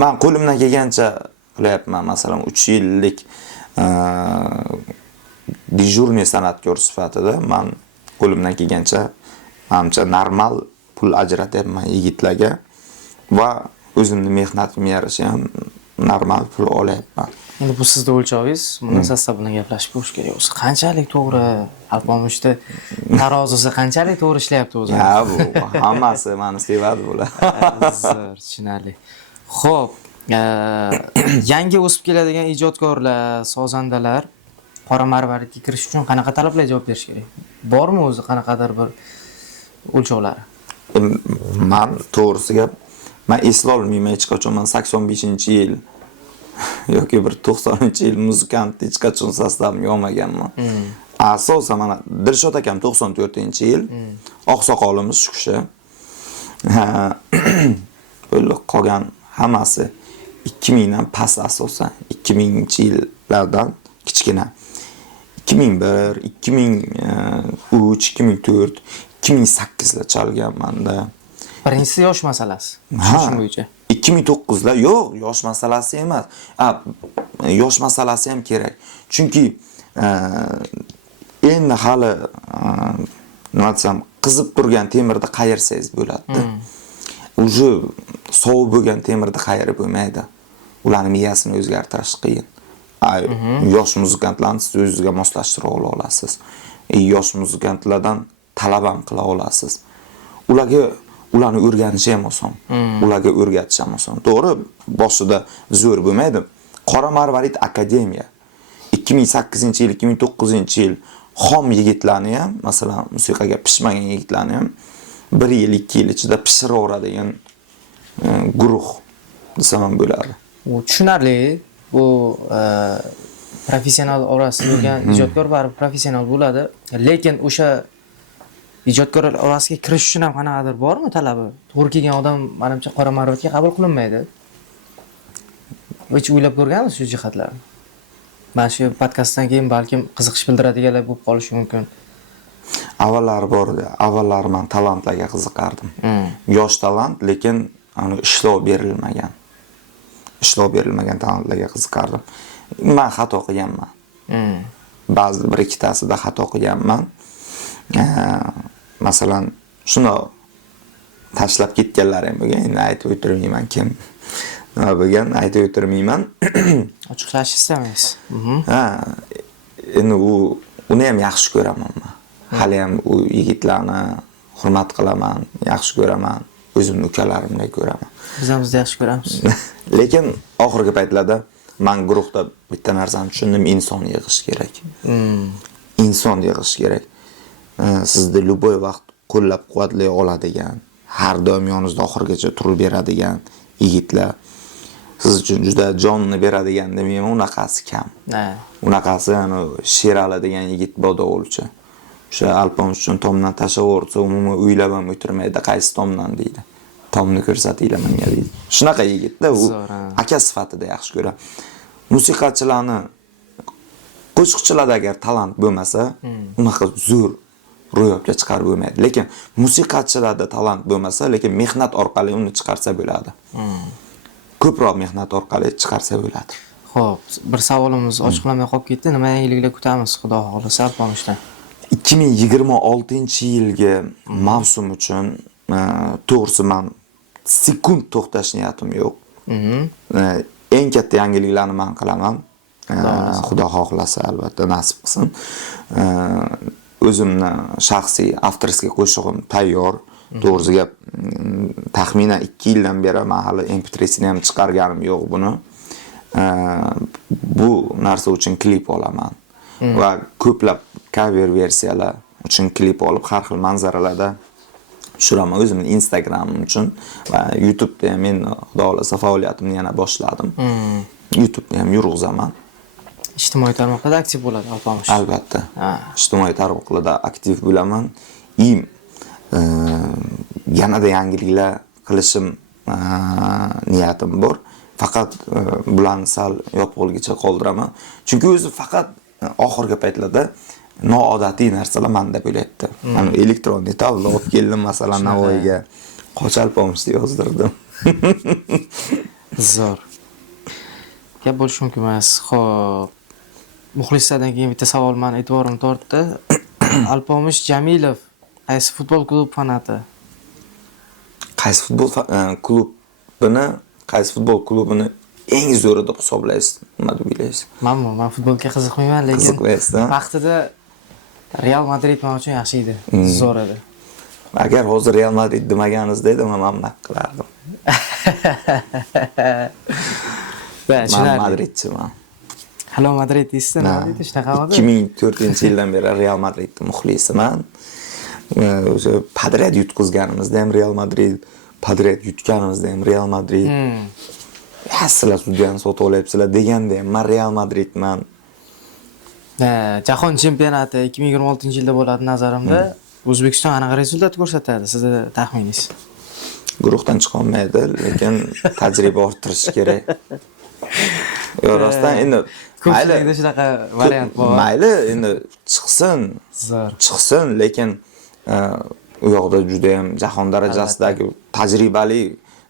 Men qo'limdan kelgancha qilyapman. Masalan, 3 yillik dejurniy san'atkor sifatida men qo'limdan kelgancha menimcha normal pul ajratyapman yigitlarga va o'zimning mehnatimga yarasha ham normal pul olyapman. Endi bu sizning o'lchovingiz, buni sostav bilan gaplashib ko'rish kerak. O'zi qanchalik to'g'ri, Alpomishda tarozisi qanchalik to'g'ri ishlayapti o'zi? Ha, bu hammasi meni sevadi bular. Tushunarli. Xo'p, yangi o'sib keladigan ijodkorlar, sozandalar qora marvaridga kirish uchun qanaqa talablarga javob berish kerak? Bormi o'zi qanaqadir bir o'lchovlari? Man to'g'risi gap, man eslolmayman hech qachon. Man 85-yil yoki bir 90-yil muzikant hech qachon sostavimga olmaganman. Asosan mana Dilshod akam 94-yil, oqsoqolimiz shu kishi. Bo'lib qolgan hammasi 2000 dan past asosan, 2000-yillardan kichkina. 2001, 2003, 2004, 2008lar chalganman-da. Birinchisi yosh masalasi. Tushunishim bo'yicha. 2009lar yo'q, yosh masalasi emas. Yosh masalasi ham kerak. Chunki endi hali nima desam, qizib turgan temirni qayirsangiz bo'ladi. Uje sovuq bo'lgan temirni qayirib bo'lmaydi. Ularning miyasini o'zgartirish qiyin. Yosh muzikantlarni siz o'zingizga moslashtira olasiz. Yosh muzikantlardan talab ham qila olasiz. Ularni o'rganish ham oson. Ularga o'rgatish ham oson. To'g'ri, boshida zo'r bo'lmaydi. Qora marvarid akademiya 2008-yil, 2009-yil xom yigitlarni ham, masalan, musiqaga pishmagan yigitlarni ham 1 yil, 2 yil ichida pishiraveradigan guruh desam ham bo'ladi. U tushunarli. Bu professional orasida yurgan ijodkor baribir professional bo'ladi. Lekin o'sha ijodkorlar orasiga kirish uchun ham qanaqadir bormi talabi? To'g'ri kelgan odam menimcha qora marvaridga qabul qilinmaydi. Hech o'ylab ko'rgansiz shu jihatlarni? Mana shu podkastdan keyin balkim qiziqish bildiradiganlar bo'lib qolishi mumkin. Avvallari bor edi. Avvallari men talantlarga qiziqardim. Yosh talant, lekin ishlov berilmagan. Ishlov berilmagan talantlarga qiziqardim. Men xato qilganman. Ba'zi bir ikkitasida xato qilganman. Masalan, shuni tashlab ketganlarim bo'lgan. Endi aytib o'tirmayman kim nima bo'lgan, aytib o'tirmayman. Ochiqlash istamaysiz. Endi uni ham yaxshi ko'raman men. Hali ham u yigitlarni hurmat qilaman, yaxshi ko'raman, o'zimni ukalarimdek ko'raman. Biz ham sizni yaxshi ko'ramiz. Lekin oxirgi paytlarda men guruhda bitta narsani tushundim, inson yig'ish kerak. Inson yig'ish kerak. Sizni любой vaqt qo'llab-quvvatlay oladigan, har doim yoningizda oxirgacha turib beradigan yigitlar, siz uchun juda jonni beradigan demayman, unaqasi kam. Unaqasi Sherali degan yigit bodo o'lchi. O'sha Alpons uchun tomdan tashlaversa, umuman o'ylab ham o'tirmaydi, qaysi tomdan deydi. Tomni ko'rsatinglar menga deydi. Shunaqa yigitda u aka sifatida yaxshi ko'raman. Musiqachilarni qo'shiqchilarda agar talant bo'lmasa, unaqa zo'r ro'yobga chiqarib bo'lmaydi. Lekin musiqachilarda talant bo'lmasa, lekin mehnat orqali uni chiqarsa bo'ladi. Ko'proq mehnat orqali chiqarsa bo'ladi. Xo'p, bir savolimiz ochiqlanmay qolib ketdi. Nima yangiliklar kutamiz, xudo xolisa Alponsdan? 2026-yilgi mavsum uchun to'g'risi men sekund to'xtash niyatim yo'q. Eng katta yangiliklarni men qilaman. Xudo xohlasa, albatta nasib qilsin. O'zimni shaxsiy avtorskiy qo'shig'im tayyor. To'g'risi gap, taxminan 2 yildan beri men hali MP3'sini ham chiqarganim yo'q buni. Bu narsa uchun klip olaman. Va ko'plab cover versiyalar uchun klip olib, har xil manzaralarda tushiraman o'zimning Instagramim uchun va YouTube'da ham men xudo xolasa faoliyatimni yana boshladim. YouTube'da ham yurg'izaman. Ijtimoiy tarmoqlarda aktiv bo'ladi Alpons. Albatta. Ijtimoiy tarmoqlarda aktiv bo'laman. Yanada yangiliklar qilishim niyatim bor. Faqat bularni sal yopig'ligicha qoldiraman. Chunki o'zi faqat oxirgi paytlarda noodatiy narsalar menda bo'lyapti. Mana elektron tablo olib keldim, masalan, Navoiyga Qochalpomsni yozdirdim. Zo'r. Gap bo'lishi mumkin emas. Xo'p, muxlislardan keyin bitta savol meni e'tiborimni tortdi. Alpomish Jamilov qaysi futbol klub fanati? Qaysi futbol klubini eng zo'ri deb hisoblaysiz? Nima deb o'ylaysiz? Men futbolga qiziqmayman, lekin vaqtida Real Madrid men uchun yaxshi edi. Zo'r edi. Agar hozir Real Madrid demaganingizda edi, men mamnun qilardim. Men Madridchiman. Halo Madrid deysiz, nima deydi? Shunaqamidi? 2004-yildan beri Real Madridning muxlisiman. O'sha Padret yutqizganimizda ham Real Madrid, Padret yutganimizda ham Real Madrid. Sizlar sudiyani sotib olyapsizlar deganda ham men Real Madridman. Jahon chempionati 2026-yilda bo'ladi nazarimda. O'zbekiston qanaqa rezultat ko'rsatadi sizning taxminingiz? Guruhdan chiqa olmaydi, lekin tajriba orttirish kerak. Rostdan endi ko'pchilikda shunaqa variant bor. Mayli, endi chiqsin, lekin u yoqda juda ham jahon darajasidagi tajribali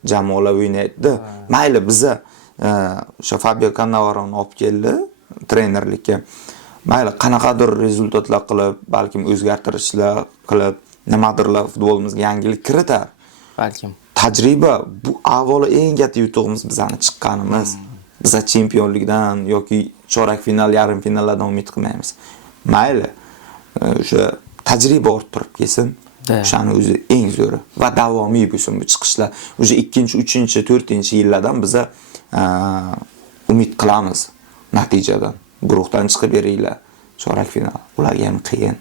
jamoalar o'ynaydi. Mayli, biza o'sha Fabio Cannavaroni olib keldi trenerlikka. Mayli, qanaqadir rezultatlar qilib, balkim o'zgartirishlar qilib, nimadirlar futbolimizga yangilik kiritar. Balkim. Tajriba bu avvalo eng katta yutug'imiz bizani chiqqanimiz. Biz chempionlikdan yoki chorak final, yarim finallardan umid qilmaymiz. Mayli, o'sha tajriba orttirib kelsin. O'shani o'zi eng zo'ri va davomiy bo'lsin bu chiqishlar. O'sha 2-chi, 3-chi, 4-chi yillardan biz umid qilamiz natijadan. Guruhdan chiqib beringlar. Chorak final. Ularga ham qiyin.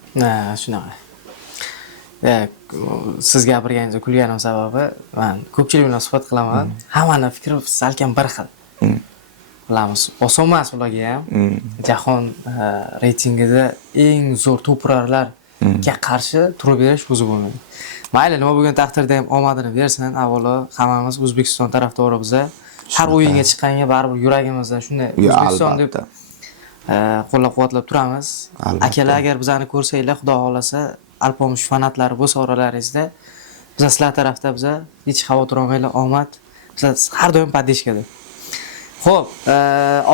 Shunaqa. Siz gapirganingizda kulganim sababi, men ko'pchilik bilan suhbat qilaman. Hammani fikri salkam bir xil. Bilamiz, oson emas ularga ham. Jahon reytingida eng zo'r to'purarlarga qarshi turib berish o'zi bo'lmaydi. Mayli, nima bo'lgan taqdirda ham omadini bersin. Avvalo, hammamiz O'zbekiston tarafdori biz. Har o'yinga chiqqanga baribir yuragimizda shunday O'zbekiston deb qo'llab-quvvatlab turamiz. Akalar agar bizani ko'rsanglar, xudo xolasa, Alpomish fanatlari bo'lsa oralaringizda, biz sizlar tarafda biz hech xavotir olmanglar, omad. Biz har doim podдержкада. Xo'p,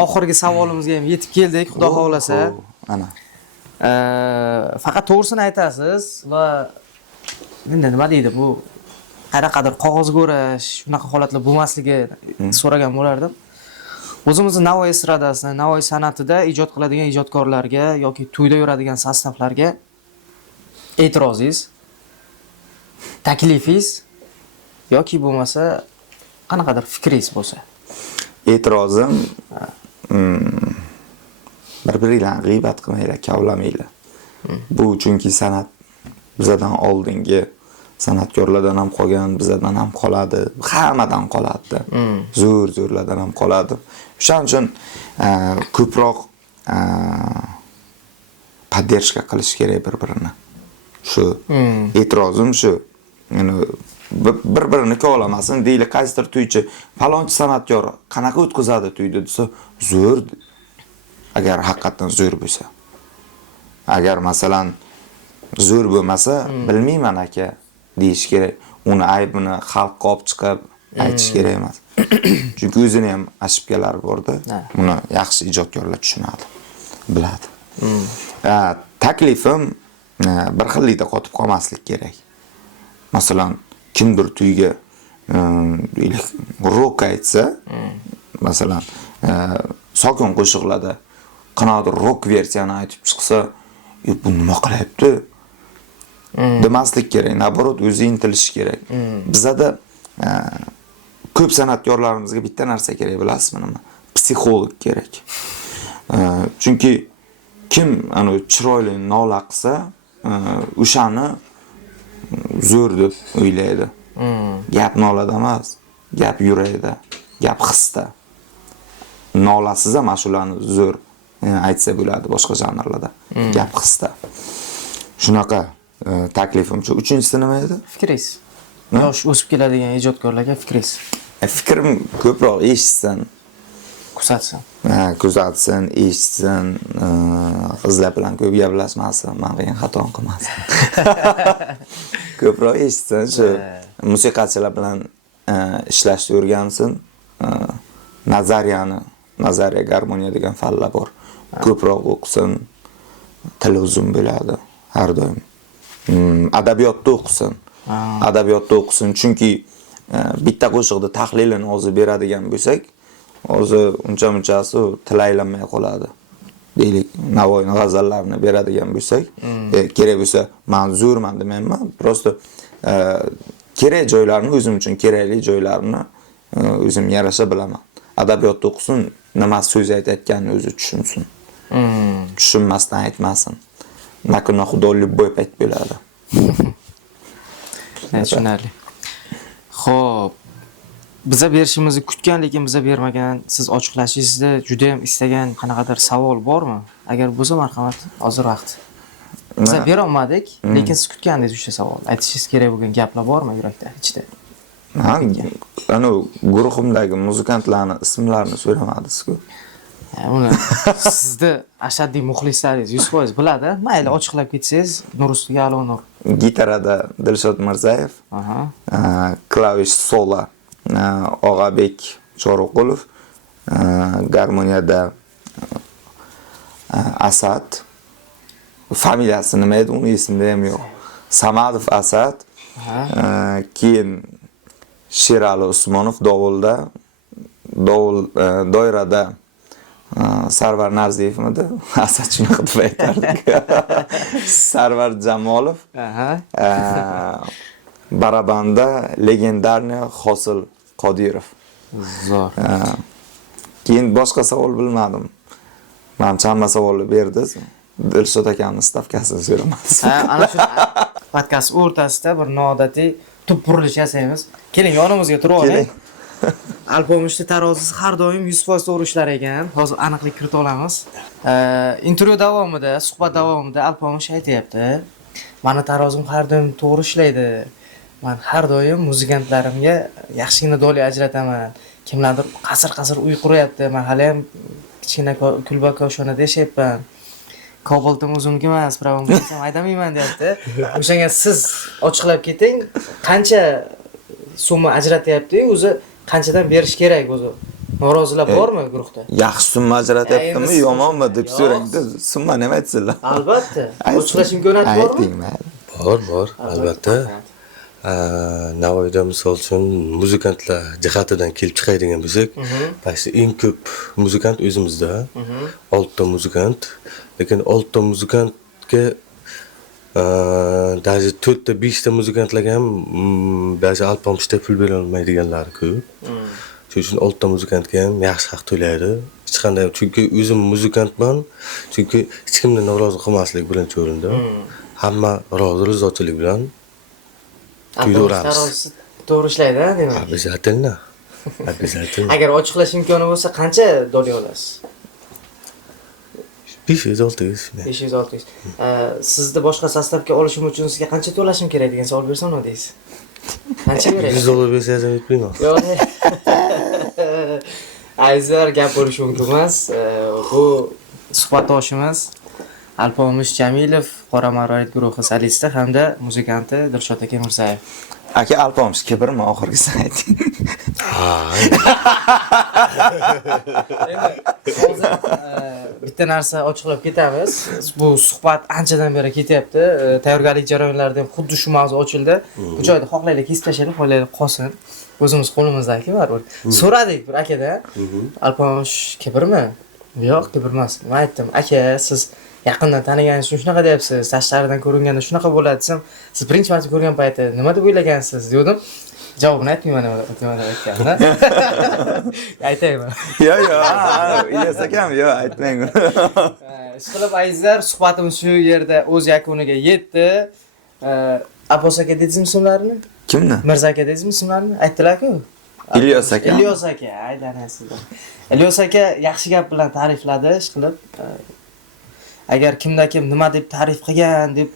oxirgi savolimizga ham yetib keldik, xudo xolasa. Ana. Faqat to'g'risini aytasiz va endi nima deydi bu qanaqadir qog'ozga o'rash, shunaqa holatlar bo'lmasligi so'ragan bo'lardim. O'zimizni Navoiy estradasida, Navoiy san'atida ijod qiladigan ijodkorlarga yoki to'yda yuradigan sostavlarga e'tirozingiz, taklifingiz yoki bo'lmasa qanaqadir fikringiz bo'lsa. E'tirozim bir-biringlarni g'iybat qilmanglar, kavlamanglar. Bu chunki san'at bizdan oldingi san'atkorlardan ham qolgan, bizdan ham qoladi, hammadan qoladi. Zo'r-zo'rlardan ham qoladi. Shuning uchun ko'proq podдержка qilish kerak bir-birini. Shu e'tirozim shu. Ya'ni bir-birini kovlamasin, deyli qaysidir to'ychi falonchi san'atkor qanaqa o'tkazadi to'ydi desa, zo'r. Agar haqiqatan zo'r bo'lsa. Agar masalan zo'r bo'lmasa, bilmayman aka deyish kerak. Uni aybini xalqqa olib chiqib aytish kerak emas. Chunki o'zini ham ashibgalari bor-da. Uni yaxshi ijodkorlar tushunadi, biladi. Taklifim bir xillikda qotib qolmaslik kerak. Masalan, kimdir to'yga rock aytsa, masalan, sokin qo'shiqlarda qanaqadir rock versiyani aytib chiqsa, bu nima qilyapti? Demaslik kerak, naborot o'zi intilish kerak. Bizda ko'p san'atkorlarimizga bitta narsa kerak, bilasizmi nima? Psixolog kerak. Chunki kim ana chiroyli nola qilsa, o'shani zo'r deb o'ylaydi. Gap nolada emas, gap yurakda, gap hisda. Nolasiz ham ashulani zo'r aytsa bo'ladi boshqa janrlarda. Gap hisda. Shunaqa taklifimcha. Uchinchisi nima edi? Fikringiz. Yosh o'sib keladigan ijodkorlarga fikringiz. Fikrim ko'proq eshitsin, kuzatsin, eshitsin, qizlar bilan ko'p gaplashmasin, men degan xaton qilmasin. Ko'proq eshitsin, shu musiqachilar bilan ishlashni o'rgansin. Nazariya garmoniya degan fanlar bor. Ko'proq o'qisin, tili uzun bo'ladi har doim. Adabiyotda o'qisin. Adabiyotda o'qisin, chunki bitta qo'shiqda tahlilini o'zi beradigan bo'lsak, o'zi uncha-munchasi til aylanmay qoladi. Deylik, Navoiyning g'azallarini beradigan bo'lsak, kerak bo'lsa, men zo'rman demayman, prosta kerak joylarini o'zim uchun kerakli joylarini o'zim yarasha bilaman. Adabiyotda o'qisin, nima so'z aytayotganini o'zi tushunsin. Tushunmasdan aytmasin. Nakuna xudolik bo'yib aytib bo'ladi. Tushunarli. Xo'p, biza berishimizni kutgan, lekin biza bermagan, siz ochiqlashingizni juda ham istagan qanaqadir savol bormi? Agar bo'lsa, marhamat, hozir vaqt. Biza bera olmadik, lekin siz kutgandingiz o'sha savol. Aytishingiz kerak bo'lgan gaplar bormi yurakda, ichida? Ana guruhimdagi muzikantlarni ismlarini so'ramadingiz-ku. Uni sizni ashaddiy muxlislaringiz 100% biladi. Mayli ochiqlab ketsangiz, Nurustiga Alonur. Gitarada Dilshod Mirzayev, klavish solo Og'abek Choriqulov, garmoniyada Asad. Familiyasi nima edi, uni esimda ham yo'q. Samadov Asad. Keyin Sherali Usmonov davulda, doirada Sarvar Narziyevmidi? Asad shunaqa deb aytardik. Sarvar Jamolov. Barabanda legendarniy Hosil Qodirov. Zo'r. Keyin boshqa savol bilmadim. Men hamma savolni berdingiz. Dilshod akamning stavkasini so'ramadingiz. Ana shu podkast o'rtasida bir noodatiy tupurilish yasaymiz. Keling, yonimizga turib oling. Alpomishni tarozisi har doim 100% to'g'ri ishlar ekan. Hozir aniqlik kirita olamiz. Intervyu davomida, suhbat davomida Alpomish aytayapti. Meni tarozim har doim to'g'ri ishlaydi. Men har doim muzikantlarimga yaxshigina dolya ajrataman. Kimlardir qasr-qasr uy quryapti. Men hali ham kichkina kulba koshonada yashayapman. Kobaltim o'zimga emas, pravom bo'lsam aytamayman deyapti. O'shanga siz ochiqlab keting, qancha summa ajratyapti, o'zi qanchadan berish kerak o'zi? Norozilar bormi guruhda? Yaxshi summa ajratyaptimi, yomonmi deb so'rangda, summa nima aytsinlar? Albatta. Ochiqlash imkoniyati bormi? Bor, albatta. Navoiyda misol uchun muzikantlar jihatidan kelib chiqadigan bo'lsak, pasti eng ko'p muzikant o'zimizda. 6 ta muzikant. Lekin 6 ta muzikantga даже 4 ta 5 ta muzikantlarga ham ba'zi Alpomishda pul bera olmaydiganlar ko'p. Shuning uchun 6 ta muzikantga ham yaxshi haq to'laydi. Hech qanday, chunki o'zim muzikantman, chunki hech kimni norozi qilmaslik birinchi o'rinda. Hamma rozi rizochilik bilan kuydiramiz. To'g'ri ishlaydi, demak. Обязательно. Agar ochiqlash imkoni bo'lsa, qancha dolya olasiz? 500-600. 500-600. Sizni boshqa sostavga olishim uchun sizga qancha to'lashim kerak degan savol bersam nima deysiz? Qancha kerak? $100 bersangiz ham yetmaydi. Yo'q. Azizlar, gap bo'lishi mumkin emas. Bu suhbatdoshimiz Alpomish Jamilov, Qora Marvarid guruhi solisti hamda muzikanti Dilshod aka Mirzayev. Aka, Alpomish kibrmi oxirgisini ayting. Hozir bitta narsa ochiqlab ketamiz. Bu suhbat anchadan beri ketyapti. Tayyorgarlik jarayonlarida ham xuddi shu mavzu ochildi. Bu joyda xohlaylik kesib tashlaylik, xohlaylik qolsin. O'zimiz qo'limizda-ku baribir. So'radik bir akadan. Alpomish kibrmi? Yo'q, kibr emas. Men aytdim, aka, siz yaqindan taniganingiz uchun shunaqa deyapsiz. Tashqaridan ko'ringanda shunaqa bo'ladi desam, siz birinchi marta ko'rgan paytda nima deb o'ylagansiz dedim. Javobini aytmayman deb aytganman. Aytayman. Yo'q, Ilyos akam, yo'q, aytmang. Ishqilib azizlar, suhbatimiz shu yerda o'z yakuniga yetdi. Abbos aka dedingizmi ismlarini? Kimni? Mirza aka dedingizmi ismlarini? Aytdilar-ku. Ilyos aka. Ilyos aka, aylanasizlar. Ilyos aka yaxshi gap bilan ta'rifladi, ishqilib. Agar kimda-kim nima deb ta'rif qilgan deb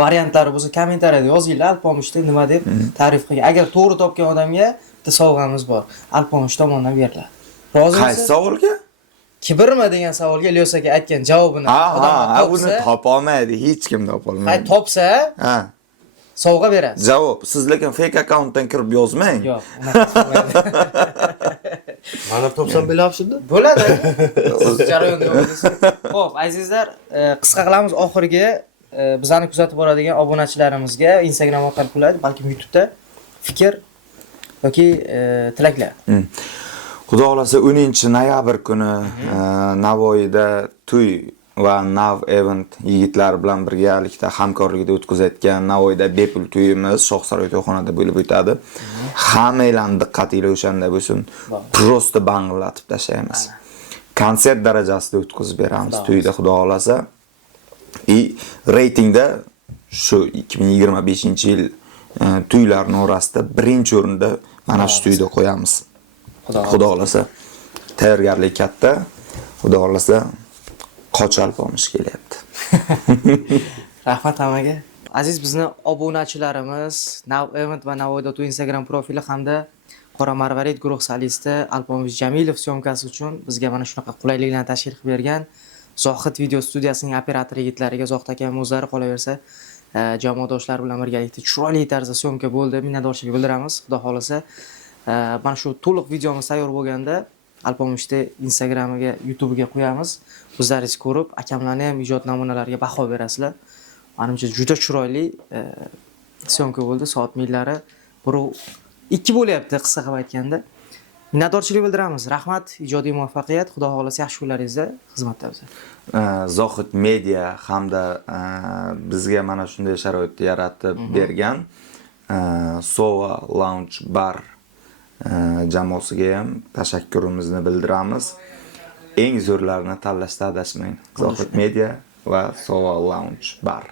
variantlari bo'lsa, kommentariyada yozinglar. Alpomishda nima deb ta'rif qilgan. Agar to'g'ri topgan odamga bitta sovg'amiz bor. Alpomish tomonidan beriladi. Rozimisiz? Qaysi savolga? Kibrmi degan savolga Ilyos aka aytgan javobini odamlar uni topa olmaydi, hech kim topa olmaydi. Hay topsa, sovg'a berasiz. Javob, siz lekin fake accountdan kirib yozmang. Yo'q, unaqa Mana topsam bo'lyapti-da. Bo'ladi. Jarayonda yo'qsiz. Xo'p, azizlar, qisqa qilamiz oxirgi bizani kuzatib boradigan obunachilarimizga Instagram orqali quladi, balki YouTube'da fikr yoki tilaklar. Xudo xolasa 10-noyabr kuni Navoiyda to'y va Nav Event yigitlar bilan birgalikda hamkorlikda o'tkazayotgan Navoiyda bepul to'yimiz Shohsaroy to'yxonada bo'lib o'tadi. Hammanglarning diqqatinglar o'shanda bo'lsin. Prosta banglatib tashlaymiz. Konsert darajasida o'tkazib beramiz to'yda xudo xolasa. Reytingda shu 2025-yil to'ylarning orasida birinchi o'rinda mana shu to'yda qo'yamiz. Xudo xolasa. Tayyorgarlik katta. Xudo xolasa Qochalpomish kelyapti. Rahmat hammaga. Aziz bizni obunachilarimiz, Nav Event va Navoiyda to'y Instagram profili hamda Qora Marvarid guruh solisti Alpomish Jamilov syomkasi uchun bizga mana shunaqa qulayliklarni tashkil qilib bergan Zohid video studiyasining operatori yigitlariga Zohid akam o'zlari qolaversa jamoadoshlar bilan birgalikda chiroyli tarzda syomka bo'ldi. Minnatdorchilik bildiramiz. Xudo xolasa mana shu to'liq videomiz tayyor bo'lganda Alpomishni Instagramiga, YouTube'ga qo'yamiz. O'zlaringiz ko'rib, akamlarning ham ijod namunalariga baho berasizlar. Menimcha juda chiroyli syomka bo'ldi. Soat millari 2 bo'lyapti qisqa qilib aytganda. Minnatdorchilik bildiramiz. Rahmat, ijodiy muvaffaqiyat. Xudo xolasa yaxshi kunlaringizda xizmatdamiz. Zohid Media hamda bizga mana shunday sharoitni yaratib bergan Sova Lounge Bar jamoasiga ham tashakkurimizni bildiramiz. Eng zo'rlarini tanlashda adashmang. Zohid Media va Sova Lounge Bar.